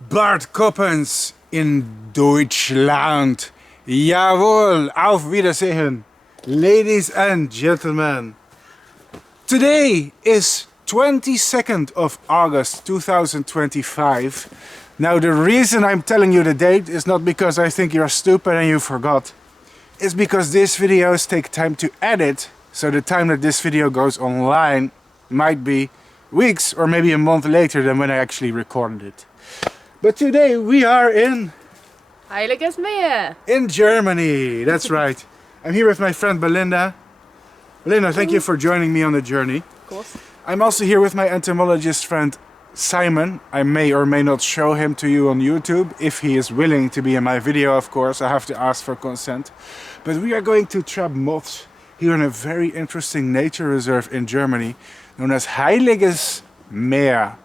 Bart Coppens in Deutschland. Jawohl, auf Wiedersehen. Ladies and gentlemen. Today is 22nd of August 2025. Now the reason I'm telling you the date is not because I think you're stupid and you forgot. It's because these videos take time to edit. So the time that this video goes online might be weeks or maybe a month later than when I actually recorded it. But today we are in Heiligesmeer. In Germany, that's right. I'm here with my friend Belinda. Belinda, thank you for joining me on the journey. Of course. I'm also here with my entomologist friend Simon. I may or may not show him to you on YouTube, if he is willing to be in my video, of course. I have to ask for consent. But we are going to trap moths here in a very interesting nature reserve in Germany, known as Heiligesmeer.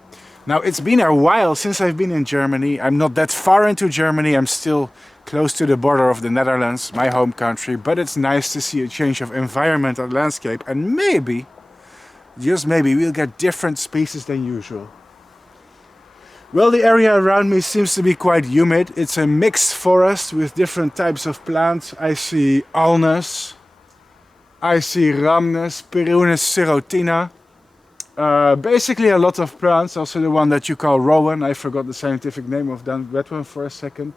Now, it's been a while since I've been in Germany. I'm not that far into Germany. I'm still close to the border of the Netherlands, my home country. But it's nice to see a change of environment and landscape. And maybe, just maybe, we'll get different species than usual. Well, the area around me seems to be quite humid. It's a mixed forest with different types of plants. I see ulmus, I see rhamnus, Pyrrhus serotina. Basically a lot of plants, also the one that you call rowan. I forgot the scientific name of that one for a second.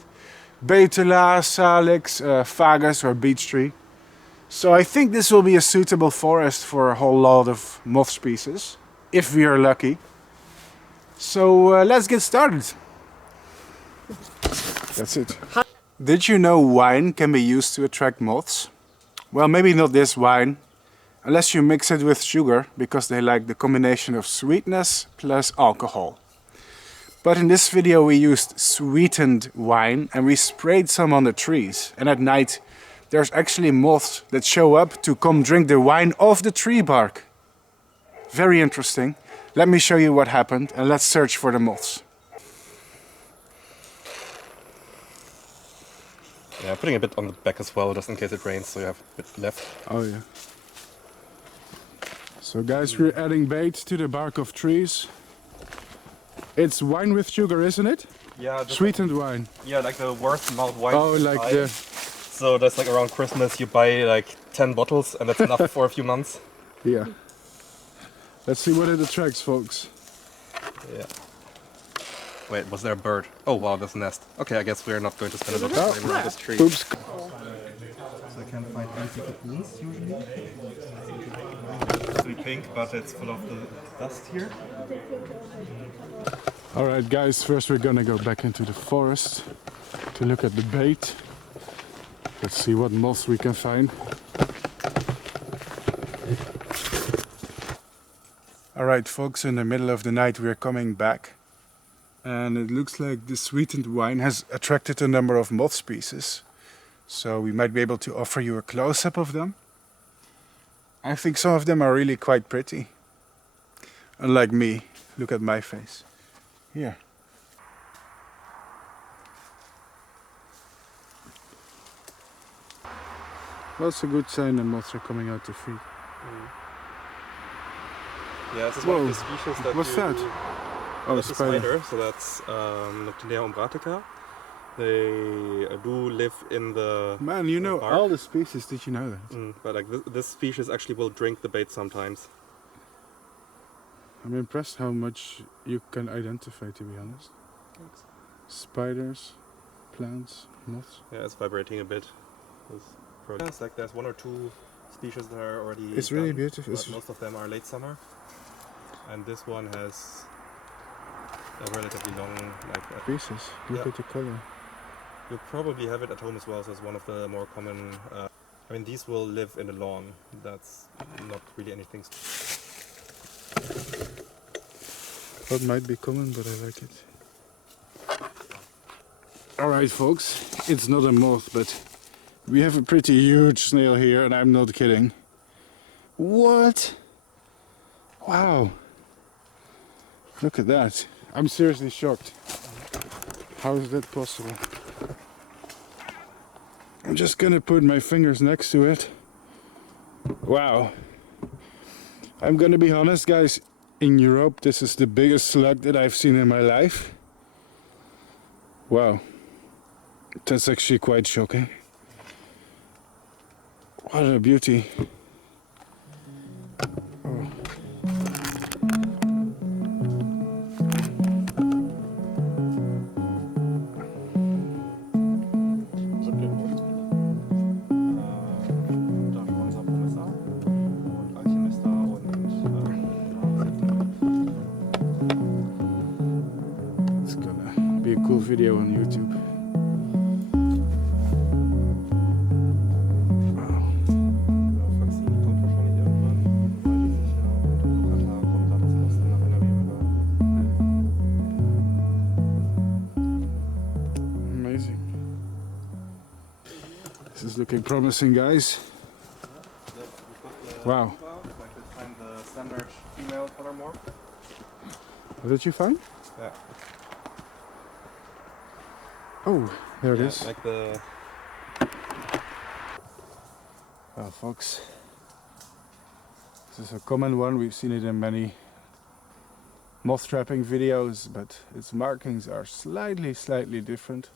Betula, salix, fagus or beech tree. So I think this will be a suitable forest for a whole lot of moth species, if we are lucky. So let's get started. That's it. Did you know wine can be used to attract moths? Well, maybe not this wine. Unless you mix it with sugar, because they like the combination of sweetness plus alcohol. But in this video we used sweetened wine and we sprayed some on the trees. And at night there's actually moths that show up to come drink the wine off the tree bark. Very interesting. Let me show you what happened and let's search for the moths. Yeah, putting a bit on the back as well, just in case it rains, so you have a bit left. Oh yeah. So guys, we're adding bait to the bark of trees. It's wine with sugar, isn't it? Yeah. Sweetened wine. Yeah, like the worst malt wine. Oh, like the... So that's like around Christmas you buy like 10 bottles and that's enough for a few months. Yeah. Let's see what it attracts, folks. Yeah. Wait, was there a bird? Oh wow, there's a nest. Okay, I guess we're not going to spend a lot of time around this tree. Oops. So I can find anti-fleas usually. It's pink, but it's full of the dust here. Alright guys, first we're gonna go back into the forest to look at the bait. Let's see what moths we can find. Alright folks, in the middle of the night we're coming back. And it looks like the sweetened wine has attracted a number of moth species. So we might be able to offer you a close-up of them. I think some of them are really quite pretty. Unlike me, look at my face. Here. Well, it's a good sign that moths are coming out to feed. Yeah, this is one of the species that What's that? Oh, that's a spider. spider. So that's Noctinea umbratica. They do live in the Man, you know bark. all the species, did you know that? But like this species actually will drink the bait sometimes. I'm impressed how much you can identify, to be honest. Thanks. Spiders, plants, moths. Yeah, it's vibrating a bit. It's like there's one or two species that are already It's really done, beautiful. but most of them are late summer. And this one has a relatively long life. Species. Look Yeah. at the color. You'll probably have it at home as well, so it's one of the more common... I mean, these will live in the lawn. That's not really anything... That might be common, but I like it. Alright folks, it's not a moth, but we have a pretty huge snail here, and I'm not kidding. What? Wow. Look at that. I'm seriously shocked. How is that possible? I'm just gonna put my fingers next to it. Wow. I'm gonna be honest, guys. in Europe. This is the biggest slug that I've seen in my life. Wow, that's actually quite shocking. What a beauty. Oh. It's gonna be a cool video on YouTube. Amazing. This is looking promising, guys. Wow. I could find the standard female color morph. What did you find? Yeah. Oh, there it is. Like the. Well, folks, this is a common one. We've seen it in many moth trapping videos, but its markings are slightly different.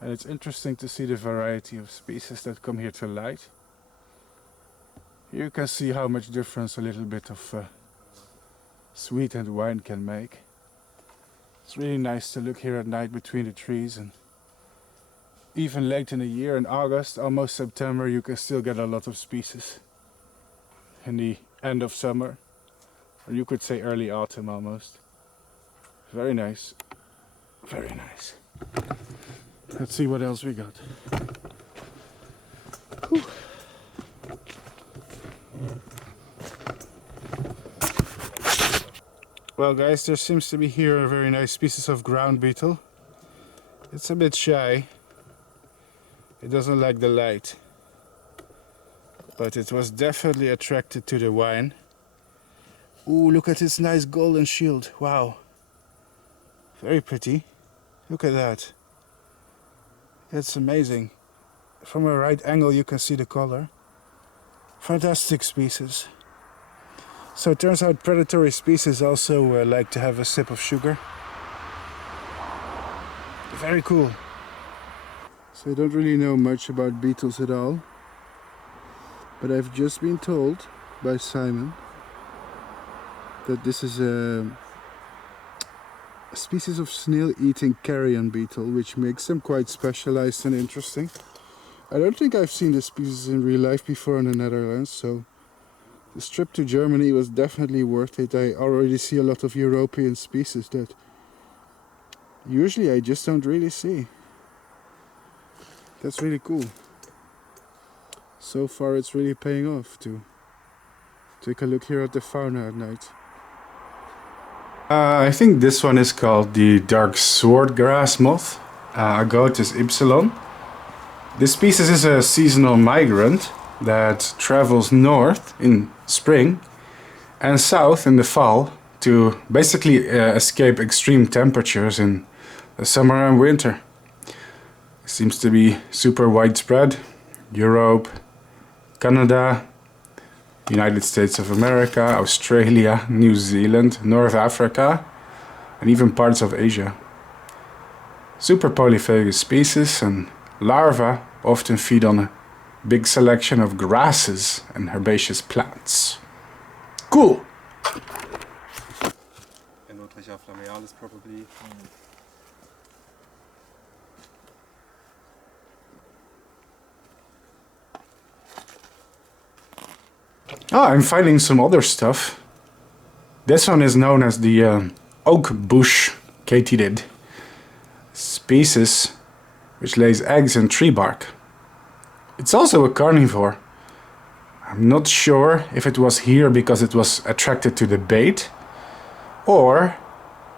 And it's interesting to see the variety of species that come here to light. Here you can see how much difference a little bit of sweet and wine can make. It's really nice to look here at night between the trees, and even late in the year, in August, almost September, you can still get a lot of species. In the end of summer, or you could say early autumn almost. Very nice. Very nice. Let's see what else we got. Whew. Well, guys, there seems to be here a very nice species of ground beetle. It's a bit shy. It doesn't like the light. But it was definitely attracted to the wine. Ooh, look at its nice golden shield. Wow. Very pretty. Look at that. That's amazing. From a right angle you can see the color. Fantastic species. So it turns out predatory species also like to have a sip of sugar. Very cool. So I don't really know much about beetles at all. But I've just been told by Simon that this is a species of snail-eating carrion beetle, which makes them quite specialized and interesting. I don't think I've seen this species in real life before in the Netherlands, so this trip to Germany was definitely worth it. I already see a lot of European species that usually I just don't really see. That's really cool. So far it's really paying off to take a look here at the fauna at night. I think this one is called the dark swordgrass moth, Agotis ypsilon. This species is a seasonal migrant that travels north in spring and south in the fall to basically escape extreme temperatures in the summer and winter. It seems to be super widespread. Europe, Canada, United States of America, Australia, New Zealand, North Africa, and even parts of Asia. Super polyphagous species, and larvae often feed on a big selection of grasses and herbaceous plants. Cool! Enotricha flammealis probably. Ah, I'm finding some other stuff. This one is known as the oak bush katydid species, which lays eggs in tree bark. It's also a carnivore. I'm not sure if it was here because it was attracted to the bait, or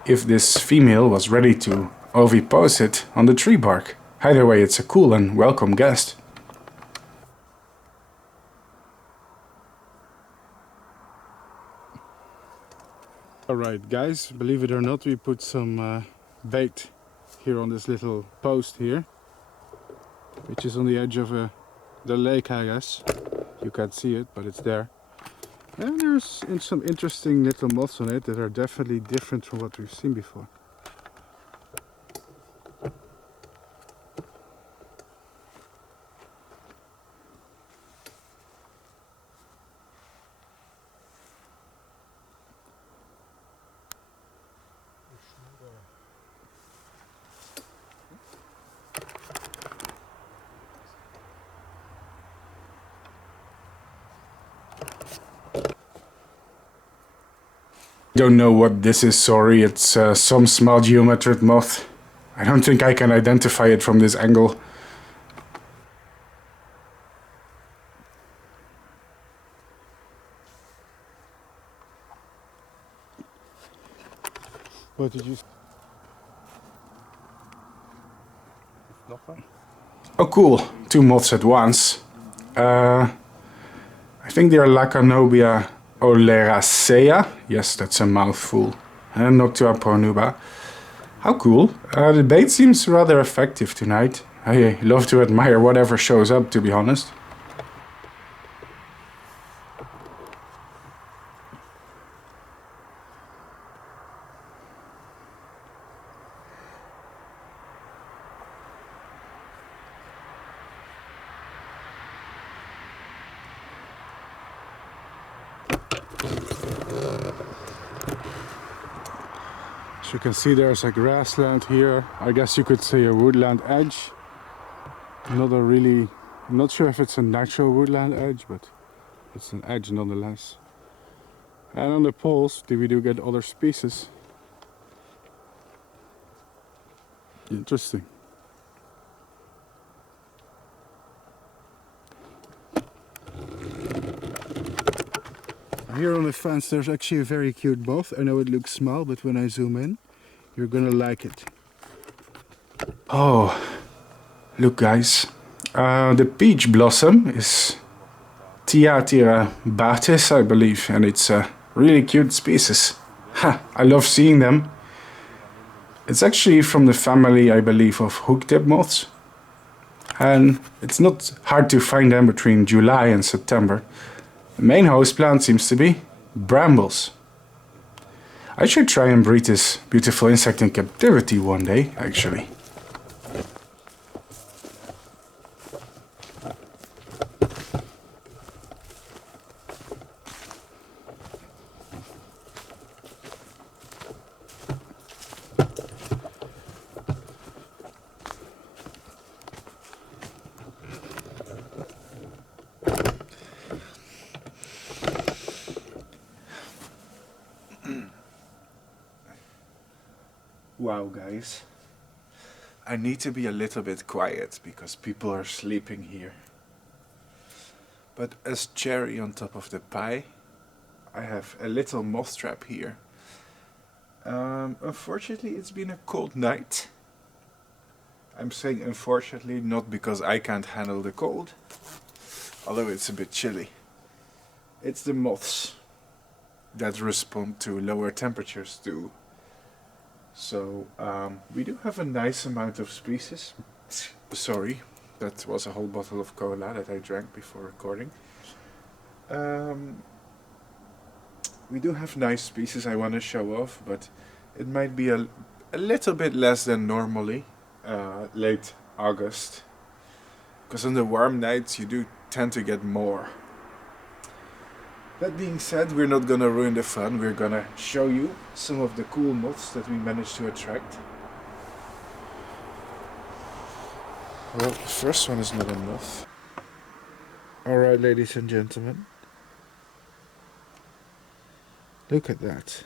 if this female was ready to oviposit on the tree bark. Either way, it's a cool and welcome guest. Alright guys, believe it or not, we put some bait here on this little post here, which is on the edge of the lake, I guess. You can't see it, but it's there. And there's some interesting little moths on it that are definitely different from what we've seen before. Don't know what this is, sorry. It's some small geometric moth. I don't think I can identify it from this angle. What did you... Oh cool, 2 moths at once. I think they are Lacanobia oleracea. Yes, that's a mouthful. And Noctua pronuba. How cool. The bait seems rather effective tonight. I love to admire whatever shows up, to be honest. As you can see, there's a grassland here. I guess you could say a woodland edge. I'm not sure if it's a natural woodland edge, but it's an edge nonetheless. And on the poles, we do get other species. Interesting. Here on the fence there's actually a very cute moth. I know it looks small, but when I zoom in, you're gonna like it. Oh, look guys. The peach blossom is Thyatira batis, I believe, and it's a really cute species. Ha, I love seeing them. It's actually from the family, I believe, of hook-tip moths. And it's not hard to find them between July and September. The main host plant seems to be brambles. I should try and breed this beautiful insect in captivity one day, actually. Wow, guys. I need to be a little bit quiet because people are sleeping here. But as cherry on top of the pie, I have a little moth trap here. Unfortunately, it's been a cold night. I'm saying unfortunately, not because I can't handle the cold, although it's a bit chilly. It's the moths that respond to lower temperatures too. So we do have a nice amount of species. Sorry, that was a whole bottle of cola that I drank before recording. We do have nice species I want to show off, but it might be a little bit less than normally late August. Because on the warm nights you do tend to get more. That being said, we're not gonna ruin the fun. We're gonna show you some of the cool moths that we managed to attract. Well, the first one is not a moth. Alright, ladies and gentlemen. Look at that.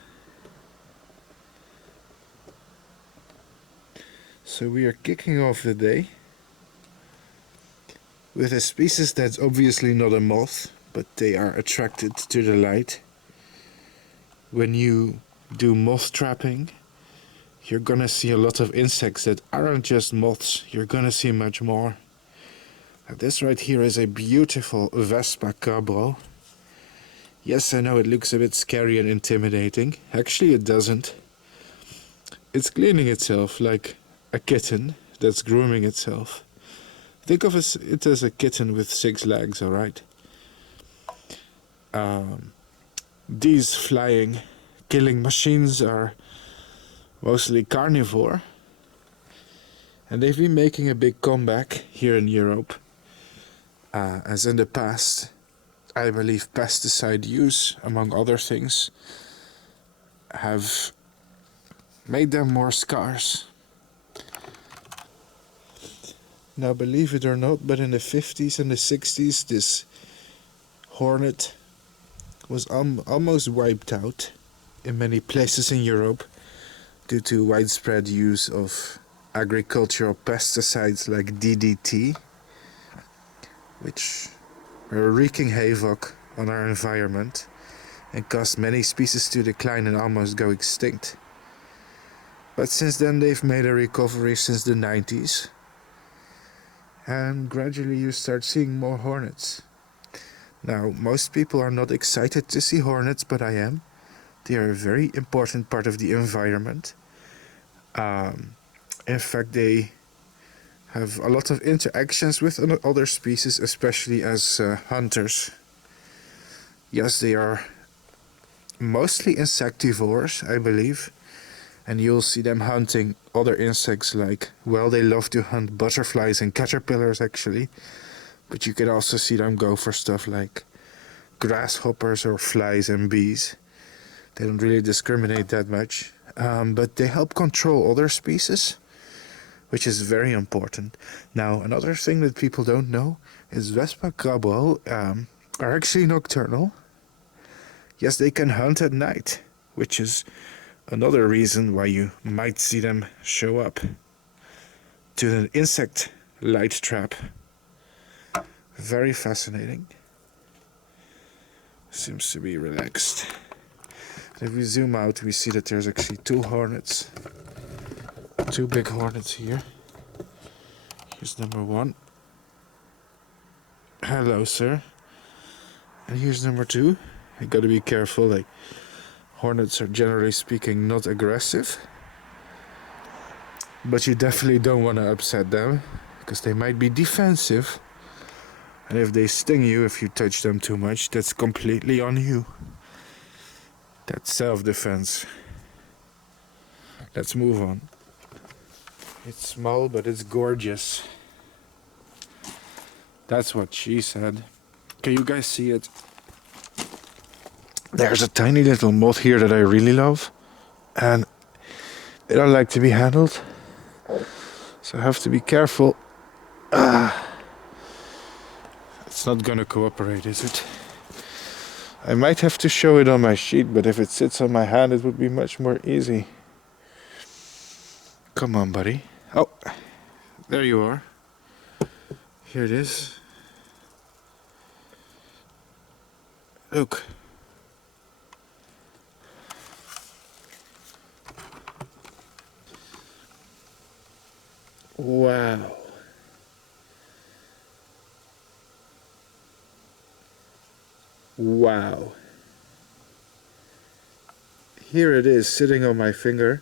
So we are kicking off the day with a species that's obviously not a moth, but they are attracted to the light. When you do moth trapping, you're gonna see a lot of insects that aren't just moths, you're gonna see much more. Now this right here is a beautiful Vespa cabro. Yes, I know it looks a bit scary and intimidating. Actually it doesn't. It's cleaning itself like a kitten that's grooming itself. Think of it as a kitten with 6 legs, alright? these flying, killing machines are mostly carnivore. And they've been making a big comeback here in Europe. As in the past, I believe pesticide use, among other things, have made them more scarce. Now, believe it or not, but in the 50s and the 60s, this hornet was almost wiped out in many places in Europe due to widespread use of agricultural pesticides like DDT, which were wreaking havoc on our environment and caused many species to decline and almost go extinct. But since then they've made a recovery since the 90s, and gradually you start seeing more hornets. Now, most people are not excited to see hornets, but I am. They are a very important part of the environment. In fact, they have a lot of interactions with other species, especially as hunters. Yes, they are mostly insectivores, I believe, and you'll see them hunting other insects like, well, they love to hunt butterflies and caterpillars actually, but you can also see them go for stuff like grasshoppers or flies and bees. They don't really discriminate that much, but they help control other species, which is very important. Now, another thing that people don't know is Vespa crabwel are actually nocturnal. Yes, they can hunt at night, which is another reason why you might see them show up to an insect light trap. Very fascinating. Seems to be relaxed. If we zoom out, we see that there's actually two hornets. Two big hornets here. Here's number one. Hello, sir. And here's number two. You gotta be careful, like, hornets are generally speaking not aggressive. But you definitely don't want to upset them, because they might be defensive. And if they sting you, if you touch them too much, that's completely on you. That's self-defense. Let's move on. It's small, but it's gorgeous. That's what she said. Can you guys see it? There's a tiny little moth here that I really love. And they don't like to be handled. So I have to be careful. It's not gonna cooperate, is it? I might have to show it on my sheet, but if it sits on my hand, it would be much more easy. Come on, buddy. Oh, there you are. Here it is. Look. Wow. Wow. Here it is sitting on my finger.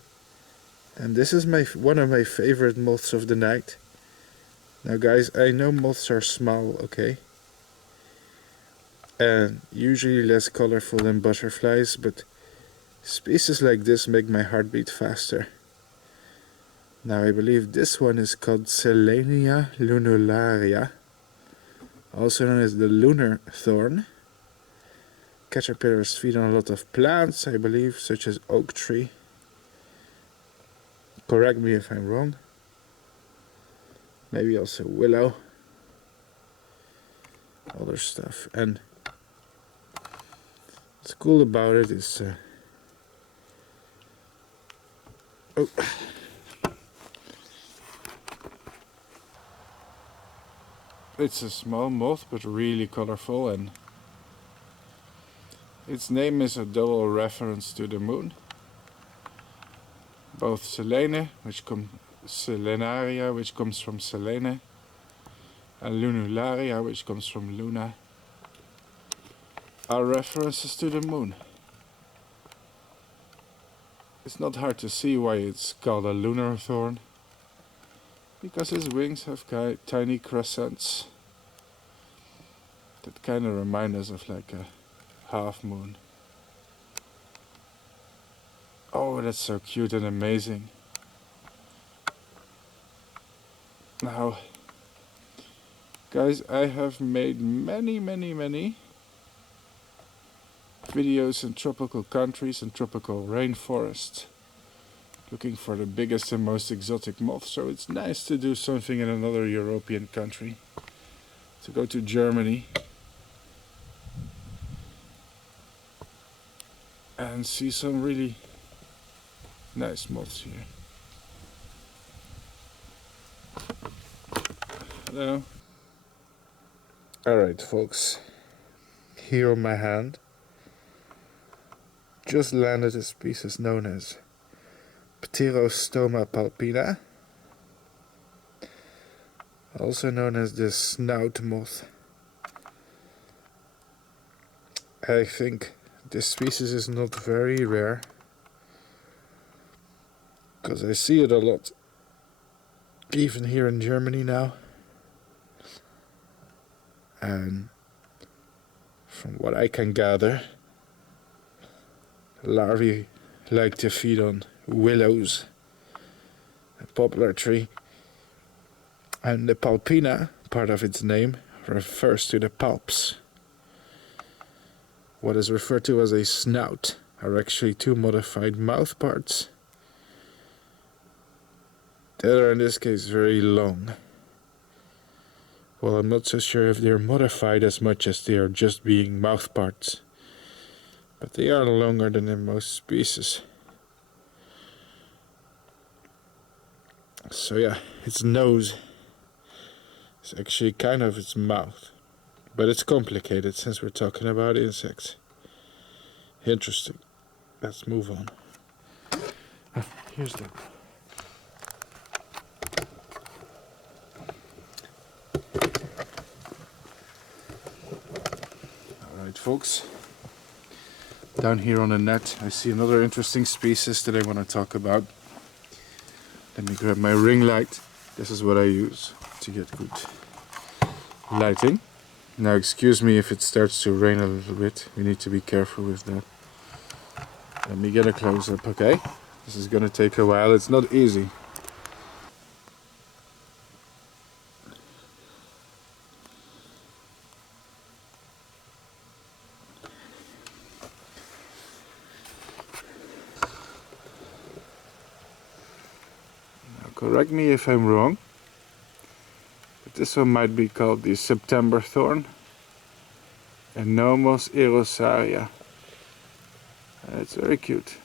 And this is one of my favorite moths of the night. Now guys, I know moths are small, okay? And usually less colorful than butterflies, but species like this make my heart beat faster. Now I believe this one is called Selenia lunularia, also known as the lunar thorn. Caterpillars feed on a lot of plants, I believe, such as oak tree. Correct me if I'm wrong. Maybe also willow. Other stuff. And what's cool about it is... It's a small moth, but really colorful, and its name is a double reference to the moon. Both Selenaria, which comes from Selene, and Lunularia, which comes from Luna, are references to the moon. It's not hard to see why it's called a lunar thorn, because its wings have tiny crescents that kind of remind us of like a half moon. Oh, that's so cute and amazing. Now, guys, I have made many videos in tropical countries and tropical rainforests, looking for the biggest and most exotic moths, so it's nice to do something in another European country. To go to Germany and see some really nice moths here. Hello. Alright folks, here on my hand just landed a species known as Pterostoma palpina, also known as the snout moth. I think this species is not very rare, because I see it a lot, even here in Germany now. And from what I can gather, larvae like to feed on willows, a poplar tree, and the palpina, part of its name, refers to the palps. What is referred to as a snout are actually two modified mouth parts that are in this case very long. Well, I'm not so sure if they're modified as much as they are just being mouth parts, but they are longer than in most species. So yeah, its nose is actually kind of its mouth, but it's complicated since we're talking about insects. Interesting. Let's move on. Here's the... Alright folks, down here on the net I see another interesting species that I want to talk about. Let me grab my ring light. This is what I use to get good lighting. Now excuse me if it starts to rain a little bit, we need to be careful with that. Let me get a close-up, okay? This is gonna take a while, it's not easy. Correct me if I'm wrong, but this one might be called the September thorn, Anomos erosaria. It's very cute.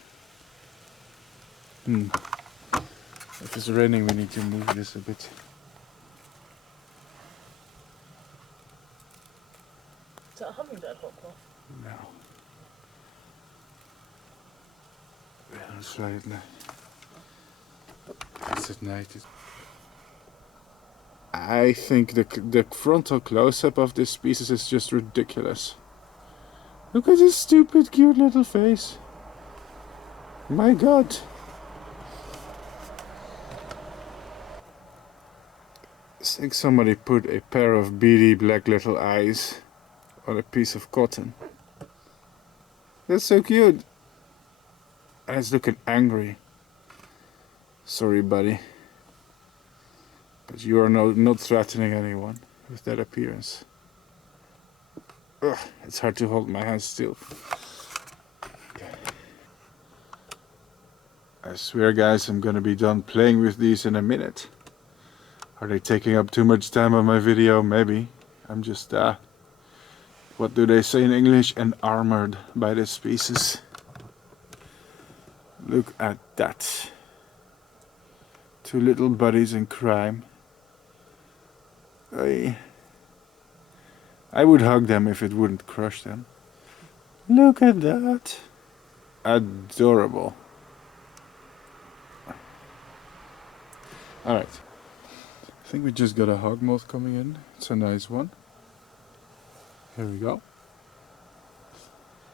If it's raining, we need to move this a bit. Is that a hummingbird hopper? No. Let's fly at night. It's at night. I think the frontal close-up of this species is just ridiculous. Look at his stupid cute little face. My god. It's like somebody put a pair of beady black little eyes on a piece of cotton. That's so cute. And it's looking angry. Sorry, buddy. But you are not threatening anyone with that appearance. Ugh, it's hard to hold my hands still. Okay. I swear, guys, I'm gonna be done playing with these in a minute. Are they taking up too much time on my video? Maybe. I'm just, what do they say in English? Enamored by this species. Look at that. Two little buddies in crime. I would hug them if it wouldn't crush them. Look at that. Adorable. Alright. I think we just got a hog moth coming in. It's a nice one. Here we go.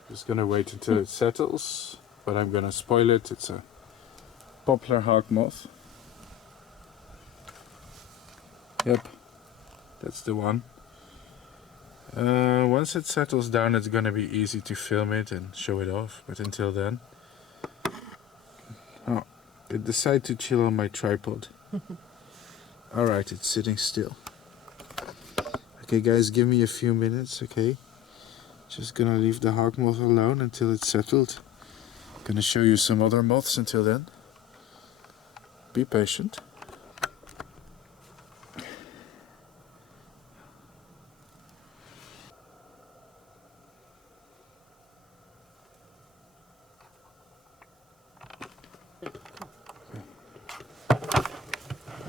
Just gonna wait until it settles, but I'm gonna spoil it. It's a poplar hog moth. Yep, that's the one. Once it settles down, it's gonna be easy to film it and show it off, but until then, It decided to chill on my tripod. Alright, it's sitting still. Okay guys, give me a few minutes, okay? Just gonna leave the hawk moth alone until it's settled. Gonna show you some other moths until then. Be patient.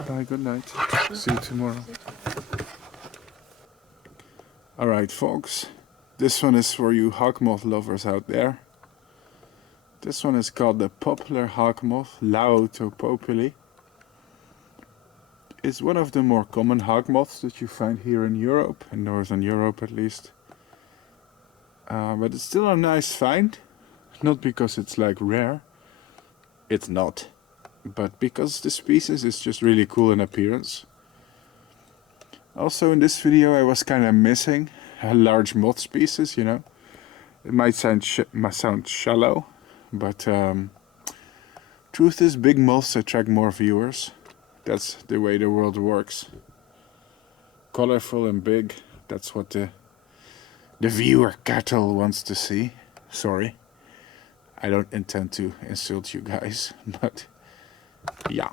Bye, good night. See you tomorrow. Alright folks, this one is for you hawk moth lovers out there. This one is called the poplar hawk moth, Laotopopili. It's one of the more common hawk moths that you find here in Europe, in Northern Europe at least. But it's still a nice find, not because it's like rare, it's not, but because the species is just really cool in appearance. Also in this video I was kind of missing a large moth species, you know. It might sound shallow, but truth is big moths attract more viewers. That's the way the world works. Colorful and big, that's what the viewer cattle wants to see. Sorry, I don't intend to insult you guys, but yeah.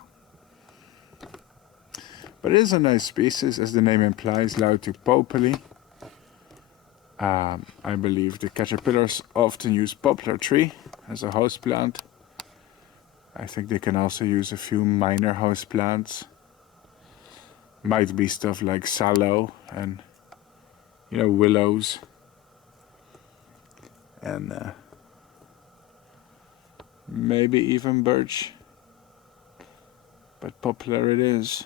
But it is a nice species, as the name implies, Laotopopili. I believe the caterpillars often use poplar tree as a house plant. I think they can also use a few minor house plants. Might be stuff like sallow and, you know, willows. And maybe even birch. But poplar it is.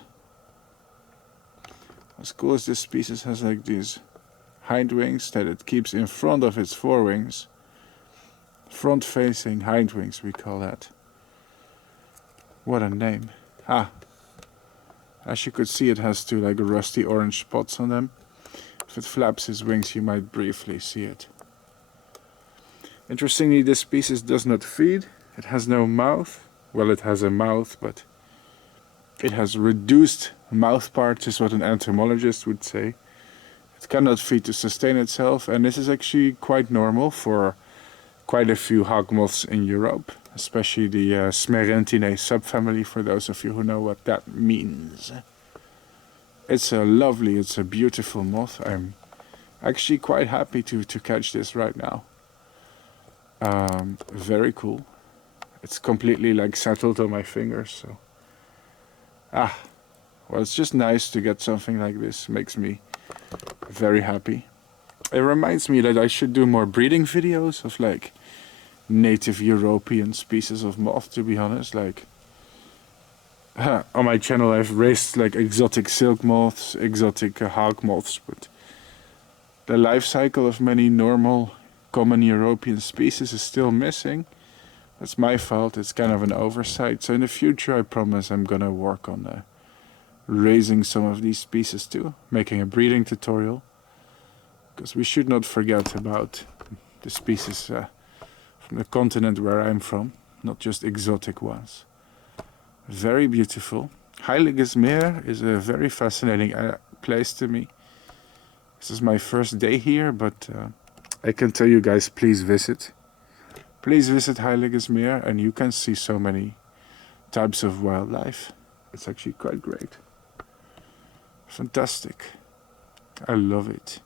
As cool as this species has like these hind wings that it keeps in front of its forewings. Front facing hind wings we call that. What a name. Ah. As you could see, it has two like rusty orange spots on them. If it flaps its wings you might briefly see it. Interestingly, this species does not feed. It has no mouth. Well, it has a mouth, but it has reduced mouth parts, is what an entomologist would say. It cannot feed to sustain itself, and this is actually quite normal for quite a few hawk moths in Europe, especially the Smerentinae subfamily, for those of you who know what that means. It's a beautiful moth. I'm actually quite happy to catch this right now. Very cool. It's completely like settled on my fingers, so. Well, it's just nice to get something like this. Makes me very happy. It reminds me that I should do more breeding videos of like native European species of moth, to be honest. Like on my channel I've raised like exotic silk moths, exotic hawk moths, but the life cycle of many normal common European species is still missing. That's my fault, it's kind of an oversight. So in the future I promise I'm gonna work on raising some of these species too, making a breeding tutorial. Because we should not forget about the species from the continent where I'm from, not just exotic ones. Very beautiful. Heiligesmeer is a very fascinating place to me. This is my first day here, but I can tell you guys, please visit. Please visit Heiligesmeer and you can see so many types of wildlife. It's actually quite great. Fantastic. I love it.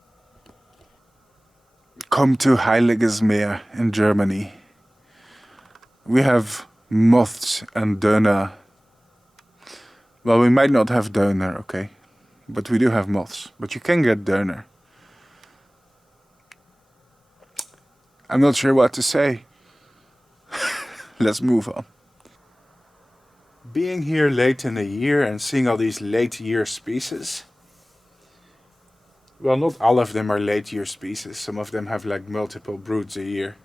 Come to Heiligesmeer in Germany. We have moths and döner. Well, we might not have döner, okay? But we do have moths. But you can get döner. I'm not sure what to say. Let's move on. Being here late in the year and seeing all these late year species. Well, not all of them are late year species. Some of them have like multiple broods a year.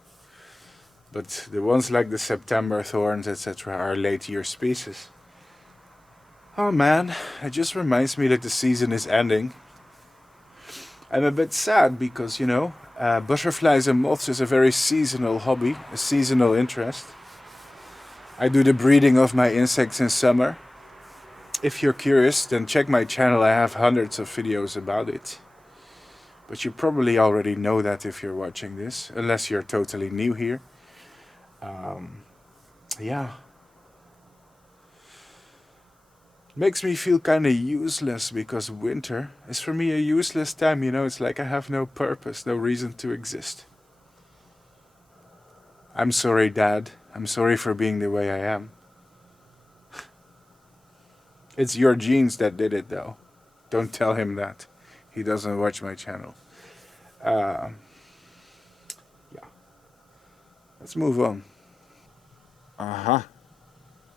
But the ones like the September thorns, etc. are late year species. Oh man, it just reminds me that the season is ending. I'm a bit sad because, you know, butterflies and moths is a very seasonal hobby, a seasonal interest. I do the breeding of my insects in summer. If you're curious, then check my channel. I have hundreds of videos about it. But you probably already know that if you're watching this, unless you're totally new here. Yeah. Makes me feel kind of useless because winter is for me a useless time, you know. It's like I have no purpose, no reason to exist. I'm sorry, Dad. I'm sorry for being the way I am. It's your genes that did it, though. Don't tell him that. He doesn't watch my channel. Yeah. Let's move on. Aha.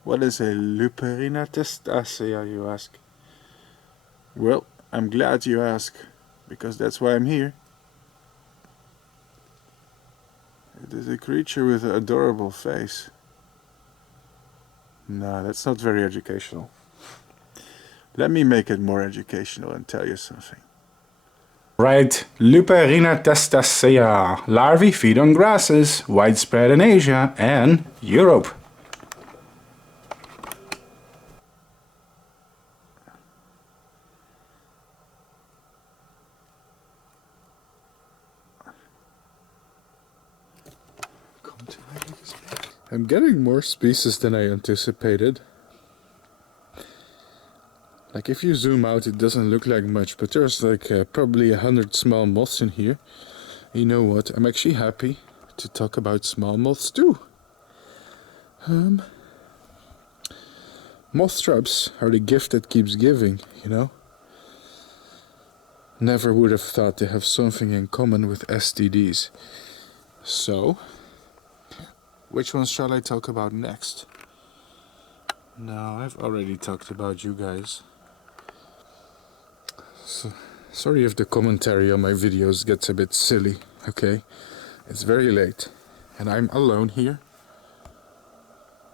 What is a Luperina testacea, you ask? Well, I'm glad you ask, because that's why I'm here. It is a creature with an adorable face. No, that's not very educational. Let me make it more educational and tell you something. Right, Luperina testacea. Larvae feed on grasses, widespread in Asia and Europe. I'm getting more species than I anticipated. Like if you zoom out, it doesn't look like much, but there's like probably 100 small moths in here. You know what? I'm actually happy to talk about small moths too. Moth traps are the gift that keeps giving, you know? Never would have thought they have something in common with STDs. So, which ones shall I talk about next? No, I've already talked about you guys. So, sorry if the commentary on my videos gets a bit silly, okay? It's very late, and I'm alone here.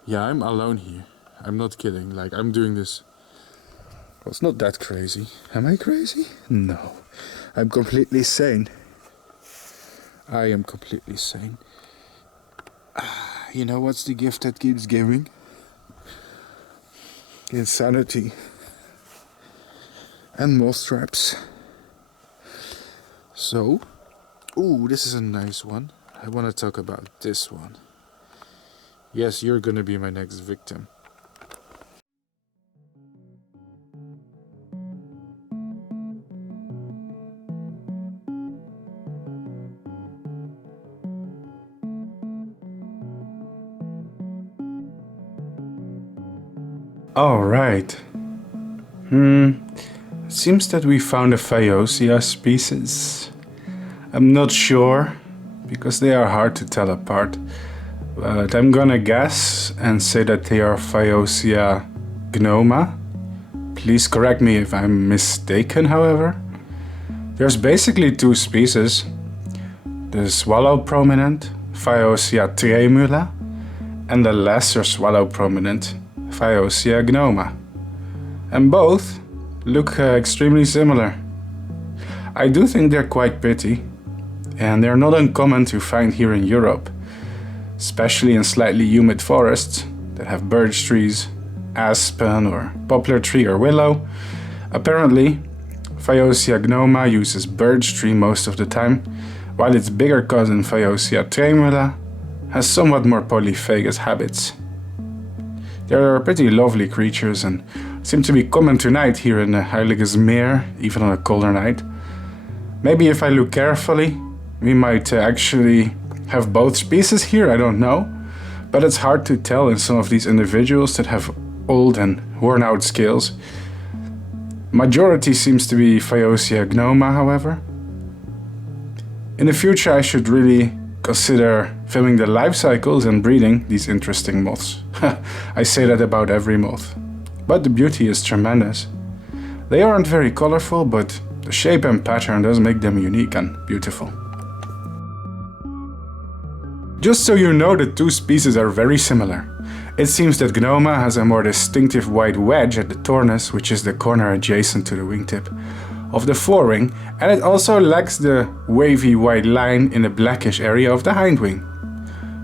Yeah, I'm alone here. I'm not kidding, like I'm doing this. Well, it's not that crazy. Am I crazy? No. I'm completely sane. I am completely sane. You know what's the gift that keeps giving? Insanity. And moth traps. So, ooh, this is a nice one. I want to talk about this one. Yes, you're gonna be my next victim. All right. Seems that we found a Phaeocia species. I'm not sure, because they are hard to tell apart. But I'm gonna guess and say that they are Phaeocia gnoma. Please correct me if I'm mistaken, however. There's basically two species. The swallow prominent, Phaeocia tremula, and the lesser swallow prominent, Phaeocia gnoma. And both look extremely similar. I do think they're quite pretty, and they're not uncommon to find here in Europe, especially in slightly humid forests that have birch trees, aspen or poplar tree or willow. Apparently, Phaeocia gnoma uses birch tree most of the time, while its bigger cousin Phaeocia tremula has somewhat more polyphagous habits. They're pretty lovely creatures and seem to be common tonight here in the Heiligensmeer, even on a colder night. Maybe if I look carefully, we might actually have both species here, I don't know. But it's hard to tell in some of these individuals that have old and worn out scales. Majority seems to be Phaeocia gnoma, however. In the future I should really consider filming the life cycles and breeding these interesting moths. I say that about every moth. But the beauty is tremendous. They aren't very colorful, but the shape and pattern does make them unique and beautiful. Just so you know, the two species are very similar. It seems that gnoma has a more distinctive white wedge at the tornus, which is the corner adjacent to the wingtip of the forewing, and it also lacks the wavy white line in the blackish area of the hindwing.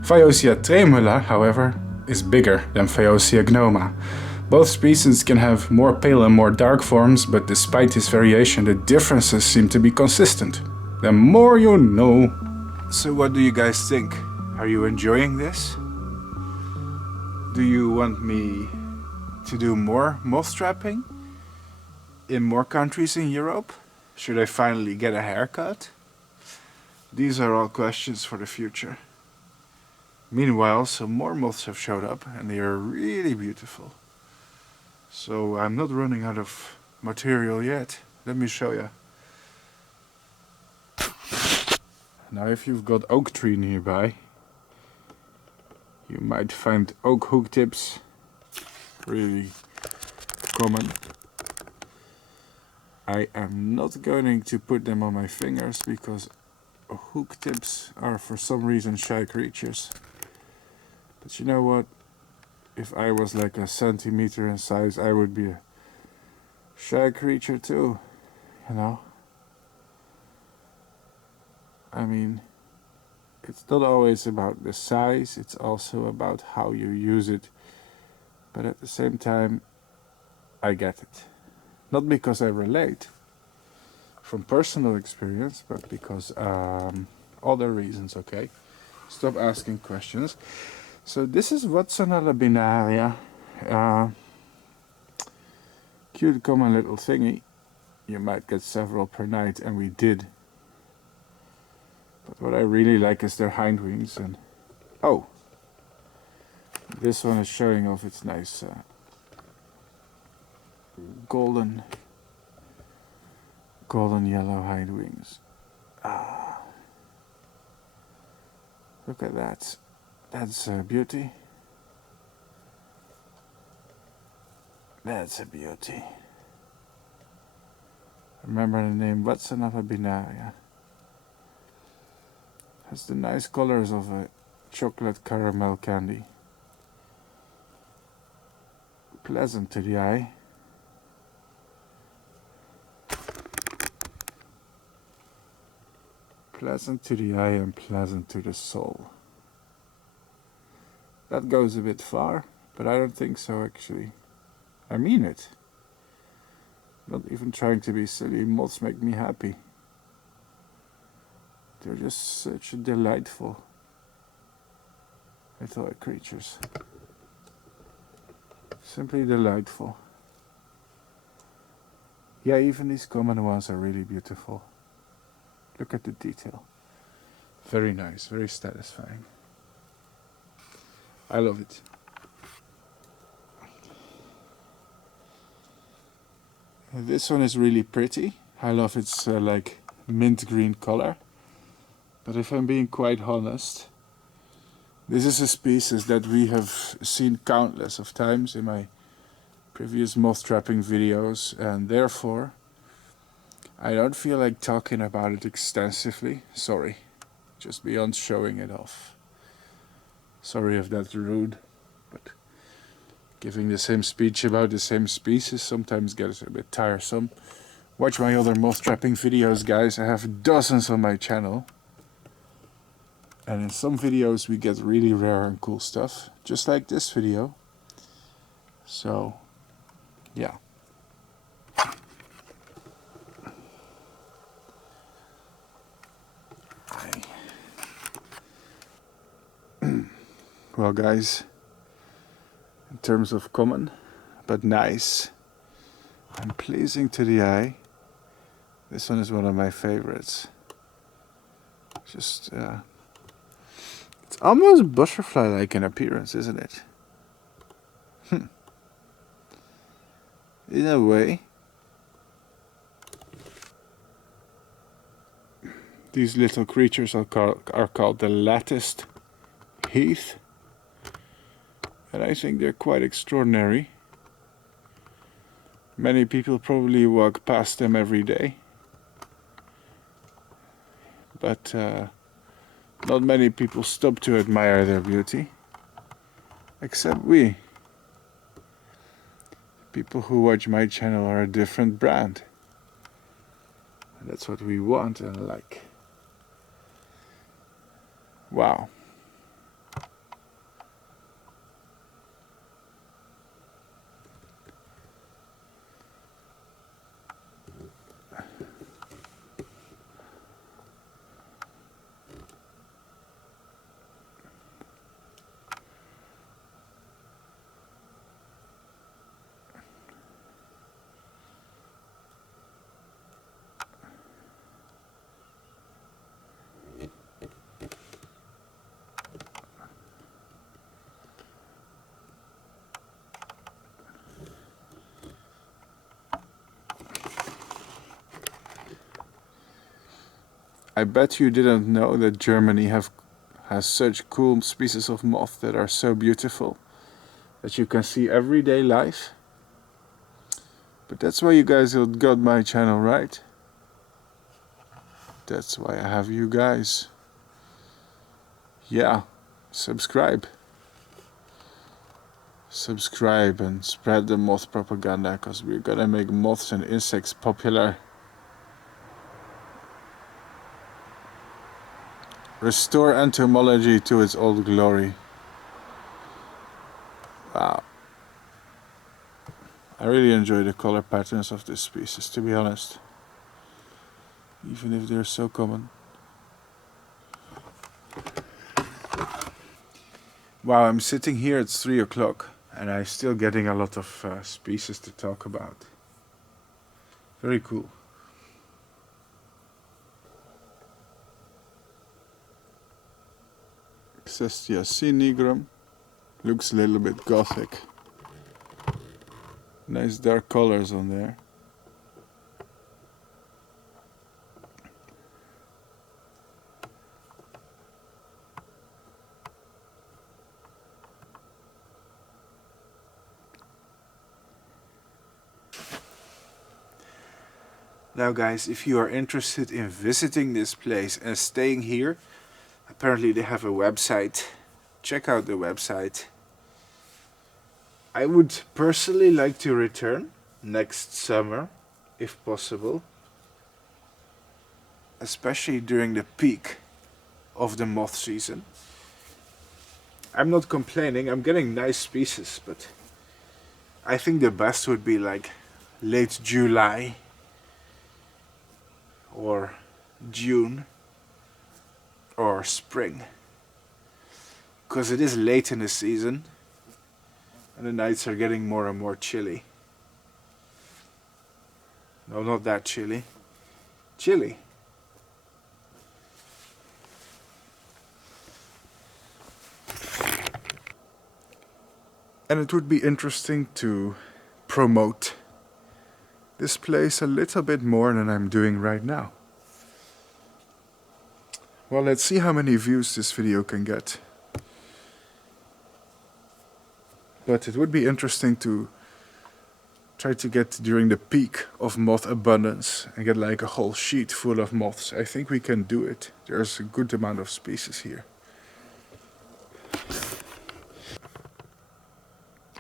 Phaeocia tremula, however, is bigger than Phaeocia Both species can have more pale and more dark forms, but despite this variation, the differences seem to be consistent. The more you know. So what do you guys think? Are you enjoying this? Do you want me to do more moth trapping in more countries in Europe? Should I finally get a haircut? These are all questions for the future. Meanwhile, some more moths have showed up and they are really beautiful. So I'm not running out of material yet. Let me show you. Now if you've got oak tree nearby, you might find oak hook tips really common. I am not going to put them on my fingers because hook tips are for some reason shy creatures. But you know what? If I was like a centimeter in size, I would be a shy creature too, you know? I mean, it's not always about the size, it's also about how you use it. But at the same time, I get it. Not because I relate from personal experience, but because other reasons, okay? Stop asking questions. So this is Watsonella binaria. Cute common little thingy. You might get several per night, and we did. But what I really like is their hind wings. And oh, this one is showing off its nice golden yellow hind wings. Look at that. That's a beauty. That's a beauty. Remember the name Watsonella binaria. Has the nice colors of a chocolate caramel candy. Pleasant to the eye. Pleasant to the eye and pleasant to the soul. That goes a bit far, but I don't think so actually. I mean it. Not even trying to be silly, moths make me happy. They're just such delightful little creatures. Simply delightful. Yeah, even these common ones are really beautiful. Look at the detail. Very nice, very satisfying. I love it. This one is really pretty. I love its like mint green color. But if I'm being quite honest, this is a species that we have seen countless of times in my previous moth trapping videos, and therefore I don't feel like talking about it extensively. Sorry, just beyond showing it off. Sorry if that's rude, but giving the same speech about the same species sometimes gets a bit tiresome. Watch my other moth trapping videos, guys. I have dozens on my channel. And in some videos we get really rare and cool stuff, just like this video. So, yeah. Well, guys, in terms of common, but nice and pleasing to the eye, this one is one of my favorites. Just, it's almost butterfly-like in appearance, isn't it? In a way. These little creatures are called the latticed heath. And I think they're quite extraordinary. Many people probably walk past them every day. But not many people stop to admire their beauty. Except we. People who watch my channel are a different brand. And that's what we want and like. Wow. I bet you didn't know that Germany has such cool species of moth that are so beautiful that you can see everyday life. But that's why you guys got my channel, right? That's why I have you guys. Yeah, subscribe. Subscribe and spread the moth propaganda, because we're gonna make moths and insects popular. Restore entomology to its old glory. Wow. I really enjoy the color patterns of this species, to be honest. Even if they're so common. Wow, I'm sitting here at 3 o'clock and I'm still getting a lot of species to talk about. Very cool. Cestia sinigrum. Looks a little bit gothic. Nice dark colors on there. Now guys, if you are interested in visiting this place and staying here, apparently they have a website. Check out the website. I would personally like to return next summer, if possible. Especially during the peak of the moth season. I'm not complaining, I'm getting nice species, but I think the best would be like late July or June or spring, because it is late in the season and the nights are getting more and more chilly. No, not that chilly. Chilly. And it would be interesting to promote this place a little bit more than I'm doing right now. Well, let's see how many views this video can get. But it would be interesting to try to get during the peak of moth abundance and get like a whole sheet full of moths. I think we can do it. There's a good amount of species here.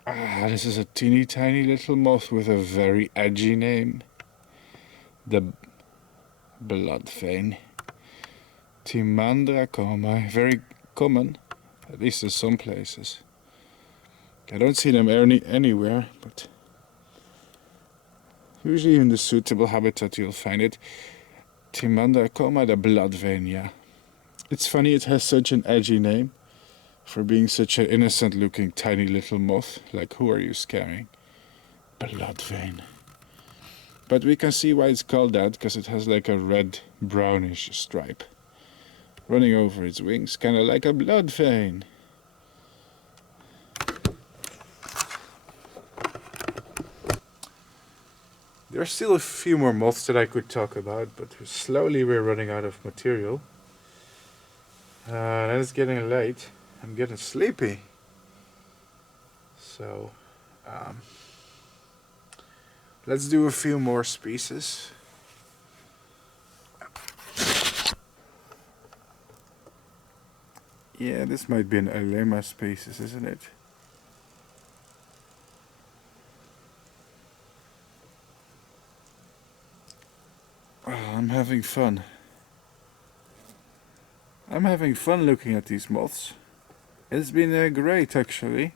Ah, this is a teeny tiny little moth with a very edgy name. The blood vein. Timandra coma. Very common, at least in some places. I don't see them anywhere, but usually in the suitable habitat you'll find it. Timandra coma, the blood vein, yeah. It's funny it has such an edgy name. For being such an innocent looking tiny little moth. Like, who are you scaring? Blood vein. But we can see why it's called that, because it has like a red brownish stripe running over its wings, kind of like a blood vein. There's still a few more moths that I could talk about, but slowly we're running out of material. And it's getting late. I'm getting sleepy. So, let's do a few more species. Yeah, this might be an Elema species, isn't it? Oh, I'm having fun. I'm having fun looking at these moths. It's been great, actually.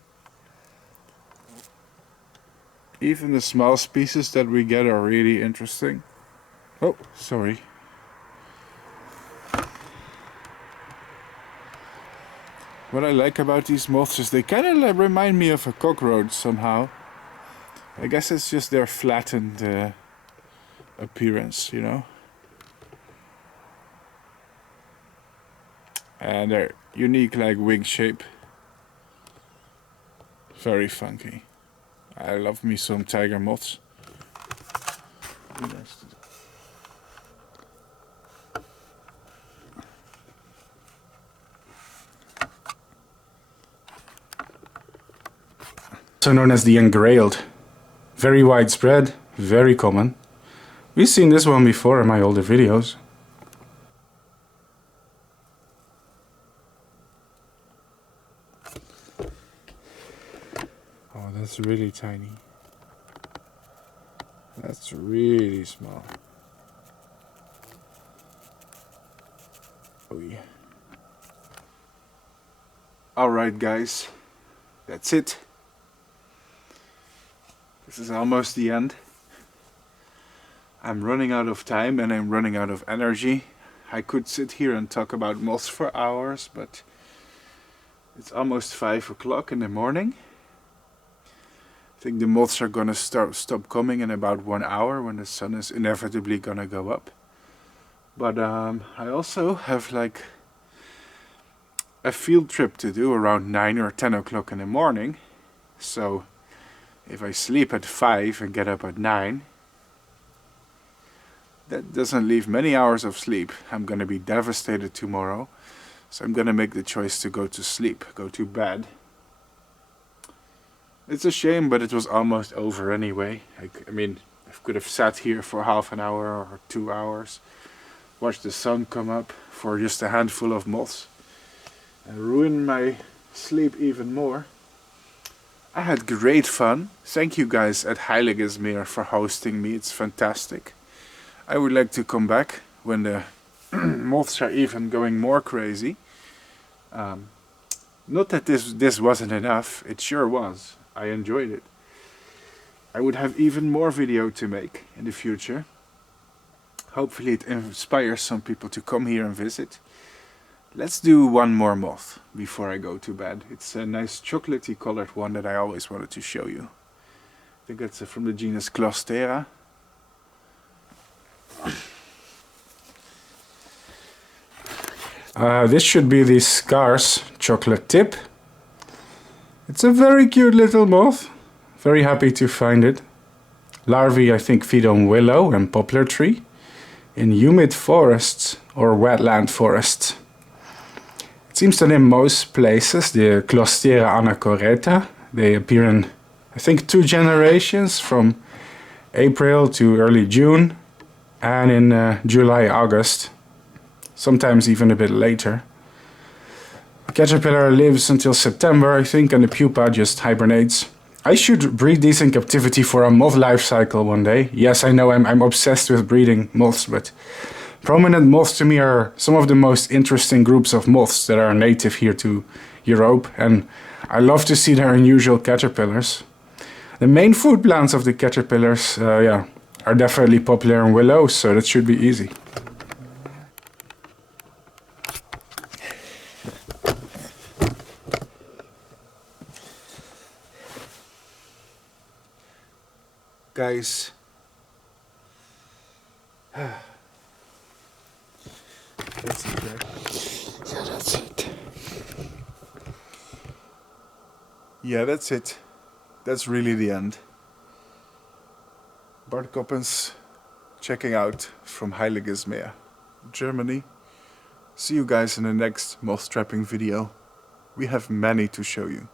Even the small species that we get are really interesting. Oh, sorry. What I like about these moths is they kind of remind me of a cockroach somehow. I guess it's just their flattened appearance, you know. And their unique like wing shape. Very funky. I love me some tiger moths. also known as the engrailed. Very widespread, very common. We've seen this one before in my older videos. Oh, that's really tiny. That's really small. Oh yeah. Alright guys, that's it. This is almost the end. I'm running out of time and I'm running out of energy. I could sit here and talk about moths for hours, but it's almost 5 o'clock in the morning. I think the moths are gonna stop coming in about 1 hour when the sun is inevitably gonna go up. But I also have like a field trip to do around 9 or 10 o'clock in the morning. So if I sleep at 5 and get up at 9, that doesn't leave many hours of sleep. I'm gonna be devastated tomorrow. So I'm gonna make the choice to go to sleep, go to bed. It's a shame, but it was almost over anyway. I mean, I could have sat here for half an hour or 2 hours, watched the sun come up for just a handful of moths, and ruin my sleep even more. I had great fun. Thank you guys at Heiligesmeer for hosting me. It's fantastic. I would like to come back when the moths are even going more crazy. Not that this wasn't enough. It sure was. I enjoyed it. I would have even more video to make in the future. Hopefully it inspires some people to come here and visit. Let's do one more moth before I go to bed. It's a nice chocolatey colored one that I always wanted to show you. I think it's from the genus Clostera. This should be the scarce chocolate tip. It's a very cute little moth. Very happy to find it. Larvae, I think, feed on willow and poplar tree in humid forests or wetland forests. It seems that in most places, the Clostera anacoreta, they appear in, I think, 2 generations from April to early June and in July, August, sometimes even a bit later. The caterpillar lives until September, I think, and the pupa just hibernates. I should breed these in captivity for a moth life cycle one day. Yes, I know I'm obsessed with breeding moths, but prominent moths to me are some of the most interesting groups of moths that are native here to Europe, and I love to see their unusual caterpillars. The main food plants of the caterpillars, are definitely poplar and willow, so that should be easy. Guys, that's it, right? Yeah, that's it. Yeah, that's it. That's really the end. Bart Coppens checking out from Heiligesmeer, Germany. See you guys in the next moth trapping video. We have many to show you.